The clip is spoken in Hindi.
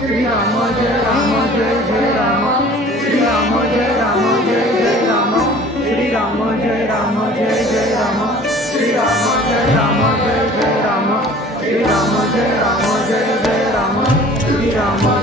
श्री राम जय राम जय जय राम श्री राम जय राम जय जय राम श्री राम जय राम जय जय राम श्री राम जय राम जय जय राम श्री राम जय राम जय जय राम श्री राम